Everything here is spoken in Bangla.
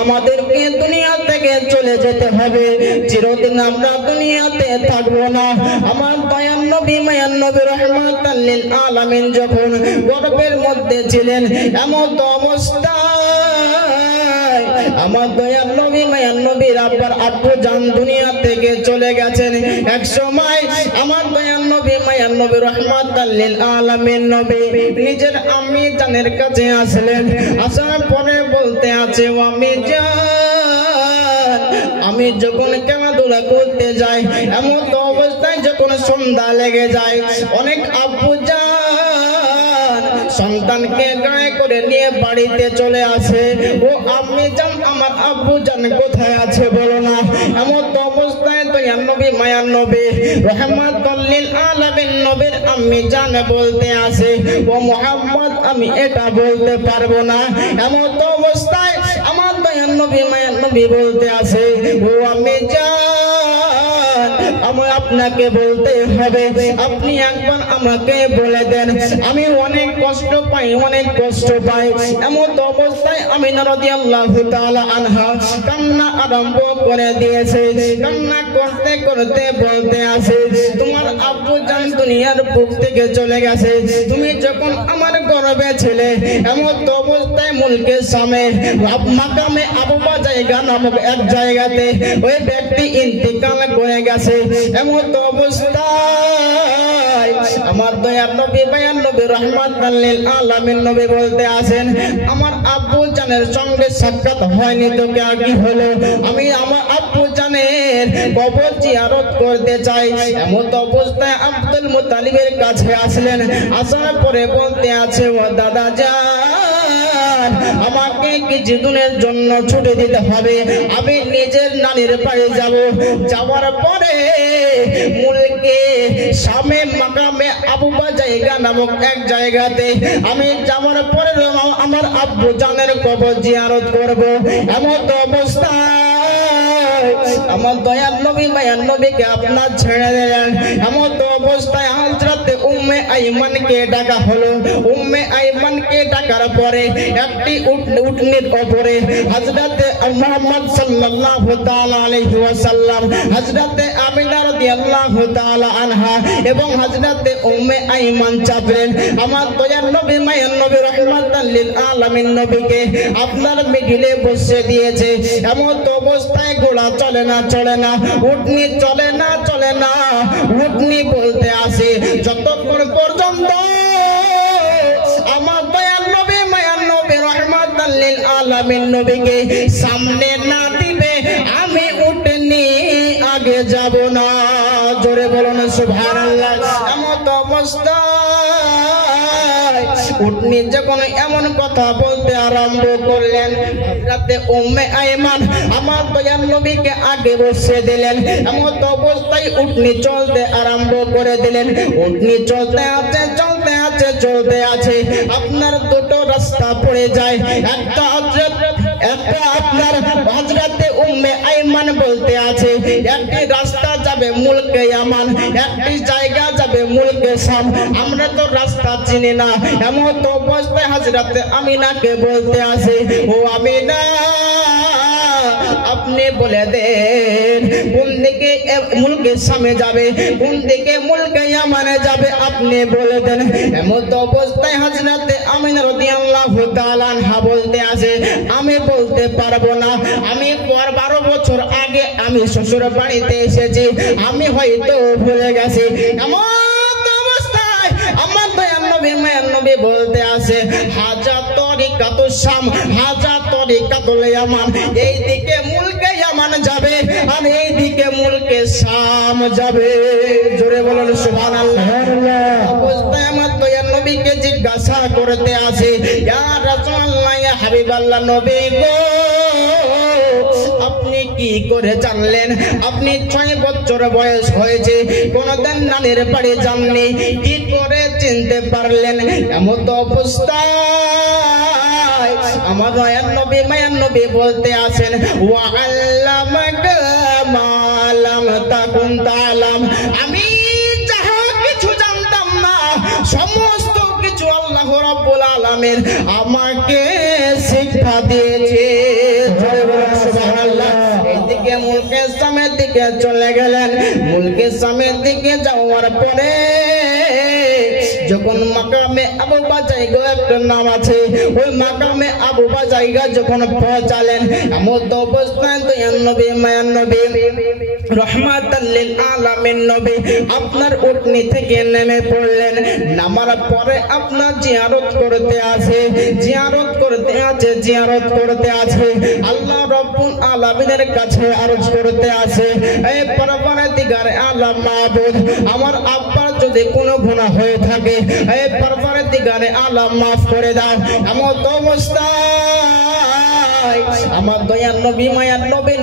আমাদেরকে দুনিয়া থেকে চলে যেতে হবে, চিরদিন আমরা দুনিয়াতে থাকবো না। আমার দয়ার নবী মায়ার নবী রাহমাতাল লিল আলামিন যখন গর্ভের মধ্যে ছিলেন, এমন অবস্থায় আমার দয়ার নবী মায়ার নবীর আব্বার আব্বু জান দুনিয়া থেকে চলে গেছেন। এক সময় আমার দয়ার নবী মায়ার নবী রাহমাতাল লিল আলামিন নবী নিজের আম্মি জানের কাছে আসলেন। আসার পরে বলতে আছে, ও আম্মি জান, আমি যখন খেলাধুলা করতে যাই, এমন অবস্থায় যখন সন্ধ্যা লেগে যায়, অনেক আব্বু জান সন্তানকে গায়ে করে নিয়ে বাড়িতে চলে আসে। ও আম্মি জান, আমার আব্বু জান কোথায় আছে বলো না। এমন অবস্থায় দয়ার নবী মায়ার নবী রাহমাতুল লিল আলামিন নবীর আম্মি জান বলতে আসে, ও মুহাম্মদ, আমি এটা বলতে পারবো না। এমন অবস্থায় আমার দয়ার নবী মায়ার নবী বলতে আসে, ও আম্মি জান, আমার আপনাকে বলতে হবে, আপনি একবার আমাকে বলে দেন। আমি অনেক কষ্ট পাই, অনেক কষ্ট পাই। এমন অবস্থায় আমিনা রাদিয়াল্লাহু তাআলা আনহা কান্না আরম্ভ করে দিয়েছে। কান্না করতে করতে বলতে আসে, তোমার আব্বু জান দুনিয়ার বুক থেকে চলে গেছে, তুমি যখন আমার গর্ভে ছিলে, এমন অবস্থায় মুলকে সামে মাকামে আবুবা জায়গা নামক এক জায়গাতে ওই ব্যক্তি ইন্তিকাল করে গেছে। এমন অবস্থায় আমার দয়ার নবী মায়ার নবী রাহমাতাল লিল আলামিন নবী বলতে আছেন, আমার আব্বু জানের সঙ্গে সাক্ষাৎ হয়নি তো কি হলো, আমি আমার আব্বু জানের কবর জিয়ারত করতে চাই। এমন অবস্থায় আব্দুল মুত্তালিবের কাছে আসলেন। আসার পরে বলতে আছে, ও দাদা জান, আমাকে কিছুদিনের জন্য ছুটি দিতে হবে, আমি নিজের নানির বাড়ি যাব। যাওয়ার পরে মুলকে সামে মাকামে আবুবা জায়গা নামক এক জায়গাতে আমি যাওয়ার পরে আমার আব্বু জানের কবর জিয়ারত করব। এমন অবস্থায় আমার দয়ার নবী মায়ার নবীকে আপনার ছেড়ে দিলেন। এমন অবস্থায় হযরতে উম্মে আইমানকে ডাকা হলো। উম্মে আইমানকে ডাকার পরে একটি উটনির উপরে হযরতে মুহাম্মদ সাল্লাল্লাহু তাআলা আলাইহি ওয়াসাল্লাম, হযরতে আমিনা রাদিয়াল্লাহু তাআলা আনহা এবং হযরতে উম্মে আইমান চাপলেন। আমার দয়ার নবী মায়ার নবী রাহমাতাল লিল আলামিন নবীকে আপনার মিডিলে বসে দিয়েছে। এমন অবস্থায় ঘোড়া চলে না, চলে না, উটনি চলে না, চলে না। উটনি বলতে আসে, যতক্ষণ পর্যন্ত আমার দয়ার নবী মায়ার নবী রাহমাতাল লিল আলামিন নবীকে সামনে না দিবে, আমি উটনি আগে যাব না। জোরে বলুন সুবহানাল্লাহ। এমন অবস্থায় উটনি যখন এমন কথা বলতে আরম্ভ করলেন, হযরতে উম্মে আইমান আমার দয়ার নবীকে আগে বসিয়ে দিলেন। এমন অবস্থায় উটনি চলতে আরম্ভ করে দিলেন। উটনি চলতে আছে, চলতে আছে, চলতে আছে। আপনার দুটো রাস্তা পড়ে যায়। একটা আপনার হযরতে উম্মে আইমান বলতে আছে, একটি রাস্তা যাবে মুলকে ইয়ামান, একটি জায়গা যাবে মুলকে শাম। আমরা তো রাস্তা চিনি না। এমন অবস্থায় হযরতে আমিনাকে বলতে আছে, ও আমিনা, আপনি বলে দেন কোন দিকে মুলকে শামে যাবে, কোন দিকে মুলকে ইয়ামানে যাবে, আপনি বলে দেন। এমন অবস্থায় হযরতে আমিনা রাদিয়াল্লাহু তাআলা আনহা বলতে আছে, আমি বলতে পারবো না, আমি 12 বছর আগে আমি শ্বশুর বাড়িতে এসেছি, আমি হয়তো ভুলে গেছি। এমন অবস্থায় আমার দয়ার নবী মায়ার নবী বলতে আছে, হাজা তরিকাতুশ শাম, হাজা তরিকাতুল ইয়ামান, এই দিকে মুলকে ইয়ামান যাবে আর এই দিকে মুলকে শাম যাবে। জোরে বলুন সুবহানাল্লাহ। অবস্থায় আমার দয়ার নবীকে জিজ্ঞাসা করতে আছে, ইয়া রাসূলুল্লাহ, ইয়া হাবিবাল্লাহ, নবী গো, আপনি কি করে জানলেন? আপনি 6 বছর বয়স হয়েছে, কোনদিন নানির বাড়ি যাননি, কি করে চিনতে পারলেন? এমন অবস্থায় আমার দয়ার নবী মায়ার নবী বলতে আছেন, ওয়া আল্লামাকা মা লাম তাকুন তাআলাম, আমি যাহা কিছু জানতাম না সমস্ত কিছু আল্লাহ রাব্বুল আলামিন আমাকে শিক্ষা দিয়েছে। দিকে চলে গেলেন। মুলকে সামের দিকে যাওয়ার পরে যখন মাকামে আবু বা জায়গা একটা নাম আছে, ওই মাকামে আবু বা জায়গা যখন পৌঁছালেন, এমন অবস্থায় দয়ার নবী মায়ার নবী রহমাতাল লিল আলামিন নবী আপনার উটনি থেকে নেমে পড়লেন। নামার পরে আপনার জিয়ারত করতে আছে, জিয়ারত করতে আছে, জিয়ারত করতে আছে, আল্লাহ রাব্বুল আলামিনের কাছে আরজ করতে আছে, এই পরবর্তীকার আলম মাবুদ, আমার আব্বার যদি কোনো গুনাহ হয়ে থাকে, এই পরবর্তীকার আলম মাফ করে দাও। এমন অবস্থায় আমার দয়ার নবী মায়ার নবী